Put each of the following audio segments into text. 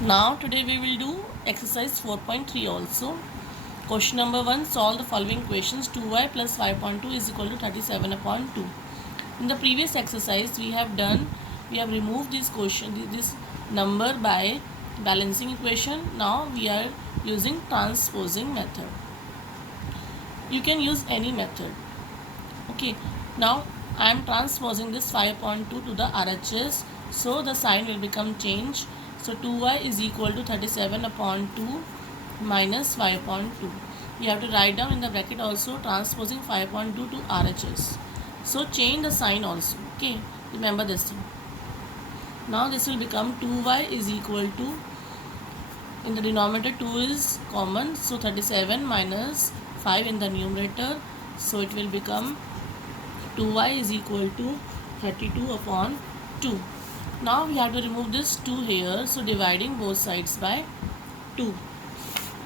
Now today we will do exercise 4.3 also. Question number 1, solve the following questions. 2y plus 5.2 is equal to 37 upon 2. In the previous exercise we have removed this number by balancing equation. Now we are using transposing method. You can use any method. Okay, now I am transposing this 5.2 to the RHS, so the sign will become changed. So 2y is equal to 37 upon 2 minus 5.2. You have to write down in the bracket also transposing 5.2 to RHS. So change the sign also. Okay, remember this thing. Now this will become 2y is equal to, in the denominator 2 is common, so 37 minus 5 in the numerator, so it will become 2y is equal to 32 upon 2. Now we have to remove this 2 here, so dividing both sides by 2.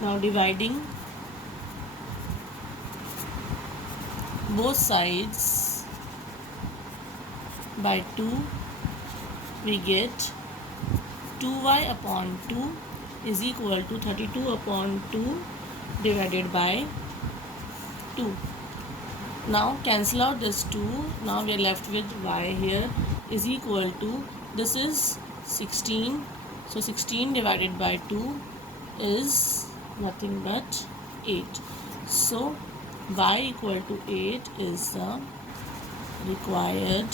Now dividing both sides by 2, we get 2y upon 2 is equal to 32 upon 2 divided by 2. Now cancel out this 2. Now we are left with y here is equal to, this is 16. So 16 divided by 2 is nothing but 8. So y equal to 8 is the required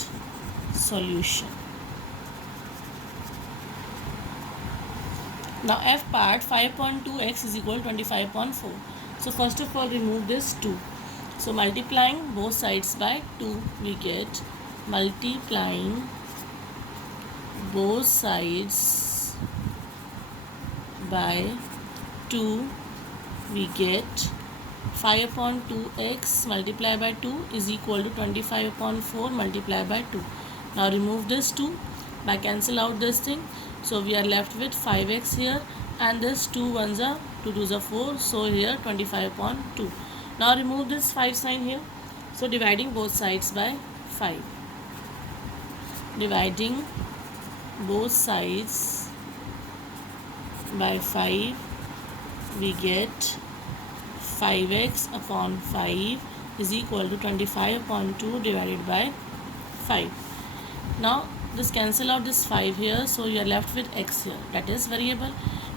solution. Now f part, 5.2x is equal to 25.4. So first of all remove this 2. So multiplying both sides by 2, we get, multiplying both sides by 2, we get 5 upon 2x multiplied by 2 is equal to 25 upon 4 multiplied by 2. Now remove this 2 by cancel out this thing. So we are left with 5x here, and this 2 ones are 2 2s are 4. So here 25 upon 2. Now remove this 5 sign here. So dividing both sides by 5. Dividing both sides by 5, we get 5x upon 5 is equal to 25 upon 2 divided by 5. Now this cancel out this 5 here, so you are left with x here, that is variable.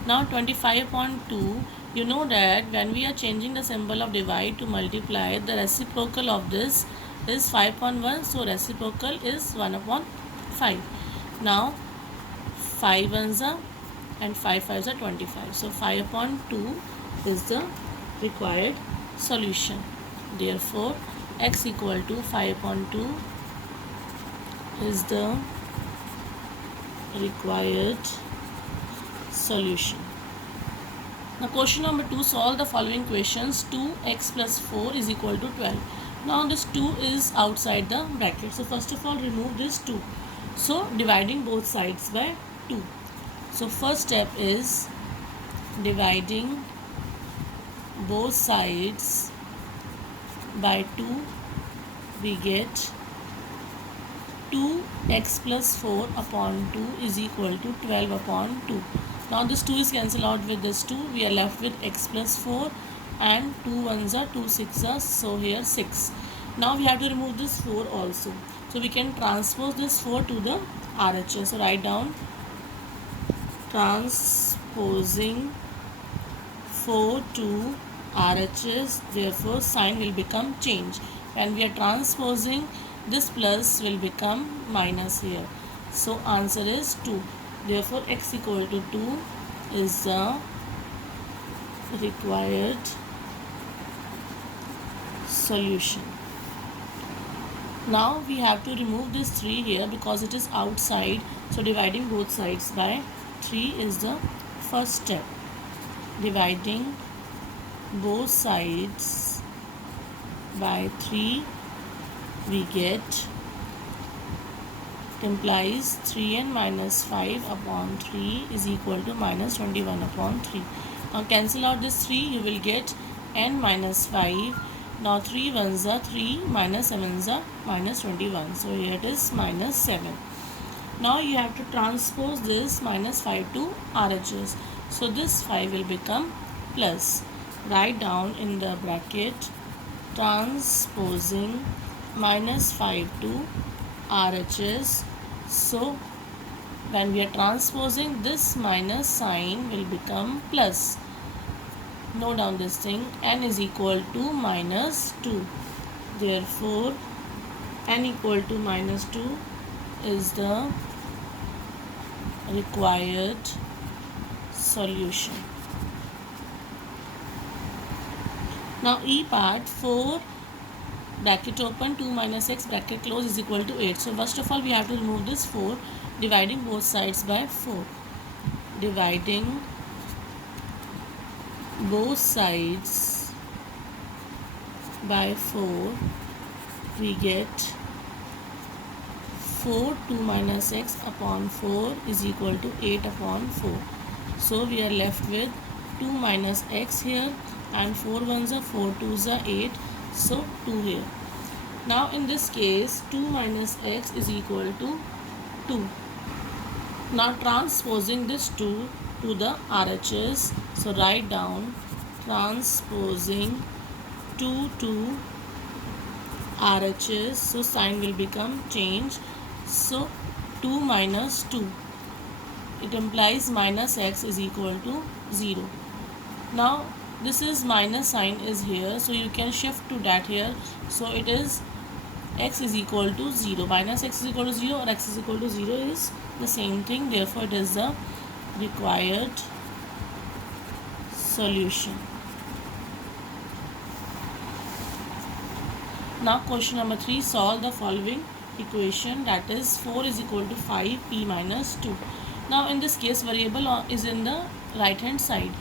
Now 25 upon 2, you know that when we are changing the symbol of divide to multiply, the reciprocal of this is 5 upon 1, so reciprocal is 1 upon 5. Now 5 ones are and 5 5s are 25. So 5 upon 2 is the required solution. Therefore x equal to 5 upon 2 is the required solution. Now question number 2, solve the following questions. 2x plus 4 is equal to 12. Now this 2 is outside the bracket, so first of all remove this 2. So dividing both sides by 2. So first step is dividing both sides by 2, we get 2x plus 4 upon 2 is equal to 12 upon 2. Now this 2 is cancelled out with this 2. We are left with x plus 4, and 2 ones are 2 6s, so here 6. Now we have to remove this 4 also. So we can transpose this 4 to the RHS. So write down transposing 4 to RHS. Therefore sign will become change. When we are transposing, this plus will become minus here. So answer is 2. Therefore x equal to 2 is the required solution. Now we have to remove this 3 here because it is outside. So dividing both sides by 3 is the first step. Dividing both sides by 3, we get, implies 3n minus 5 upon 3 is equal to minus 21 upon 3. Now cancel out this 3, you will get n minus 5. Now 3 1s are 3 minus 7s are minus 21. So here it is minus 7. Now you have to transpose this minus 5 to RHS. So this 5 will become plus. Write down in the bracket transposing minus 5 to RHS. So when we are transposing, this minus sign will become plus. Note down this thing, n is equal to minus 2. Therefore, n equal to minus 2 is the required solution. Now E part, 4 bracket open 2 minus x bracket close is equal to 8. So first of all we have to remove this 4, dividing both sides by 4. Dividing both sides by 4, we get 4 2 minus x upon 4 is equal to 8 upon 4. So we are left with 2 minus x here, and 4 ones are 4 twos are 8, so 2 here. Now in this case 2 minus x is equal to 2. Now transposing this 2 to the RHS, so write down transposing 2 to RHS, so sign will become changed. So 2 minus 2, it implies minus x is equal to 0. Now this is minus sign is here, so you can shift to that here. So it is x is equal to 0. Minus x is equal to 0 or x is equal to 0 is the same thing. Therefore it is the required solution. Now question number 3, solve the following equation, that is 4 is equal to 5 p minus 2. Now in this case variable is in the right hand side.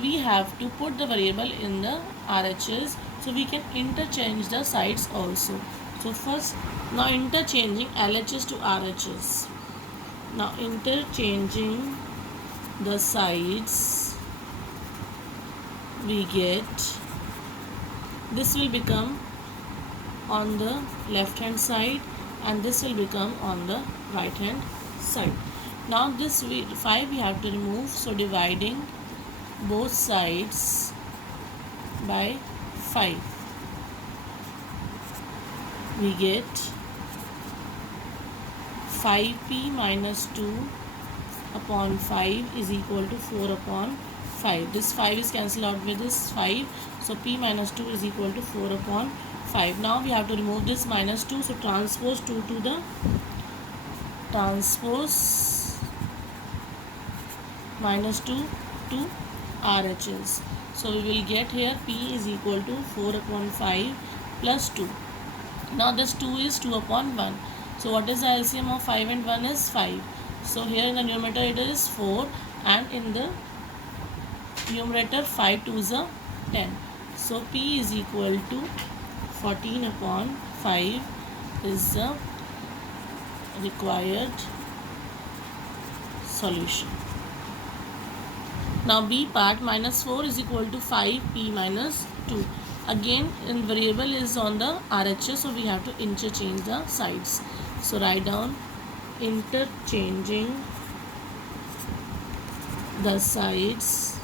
We have to put the variable in the RHS, so we can interchange the sides also. So first, now interchanging LHS to RHS. Now interchanging the sides, we get, this will become on the left hand side and this will become on the right hand side. Now this 5 we have to remove, so dividing both sides by 5, we get 5p minus 2 upon 5 is equal to 4 upon 5. This 5 is cancelled out with this 5, so p minus 2 is equal to 4 upon 5. Now we have to remove this minus 2, so transpose 2 to the transpose minus 2 to RHS. So we will get here p is equal to 4 upon 5 plus 2. Now this 2 is 2 upon 1. So what is the LCM of 5 and 1 is 5. So here in the numerator it is 4 and in the numerator 5 2s are 10. So p is equal to 14 upon 5 is the required solution. Now B part, minus 4 is equal to 5p minus 2. Again in variable is on the RHS, so we have to interchange the sides. So write down interchanging the sides,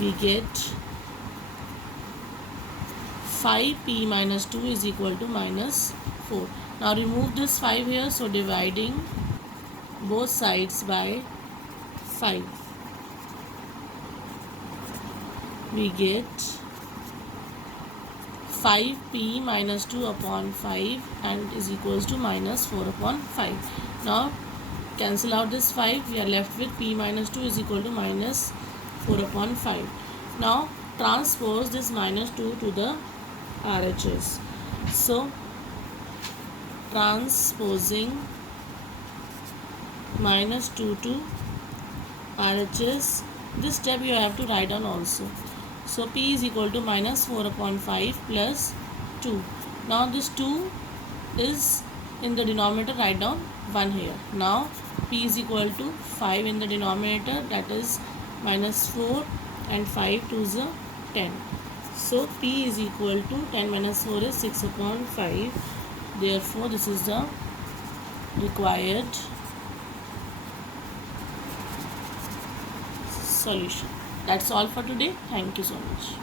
we get 5p minus 2 is equal to minus 4. Now remove this 5 here, so dividing both sides by 5, we get 5p minus 2 upon 5 and is equals to minus 4 upon 5. Now cancel out this 5, we are left with p minus 2 is equal to minus 4 upon 5. Now transpose this minus 2 to the RHS. So transposing minus 2 to RHS, this step you have to write down also. So p is equal to minus 4 upon 5 plus 2. Now this 2 is in the denominator, write down 1 here. Now p is equal to 5 in the denominator, that is minus 4 and 5 to the 10. So p is equal to 10 minus 4 is 6 upon 5. Therefore this is the required solution. That's all for today. Thank you so much.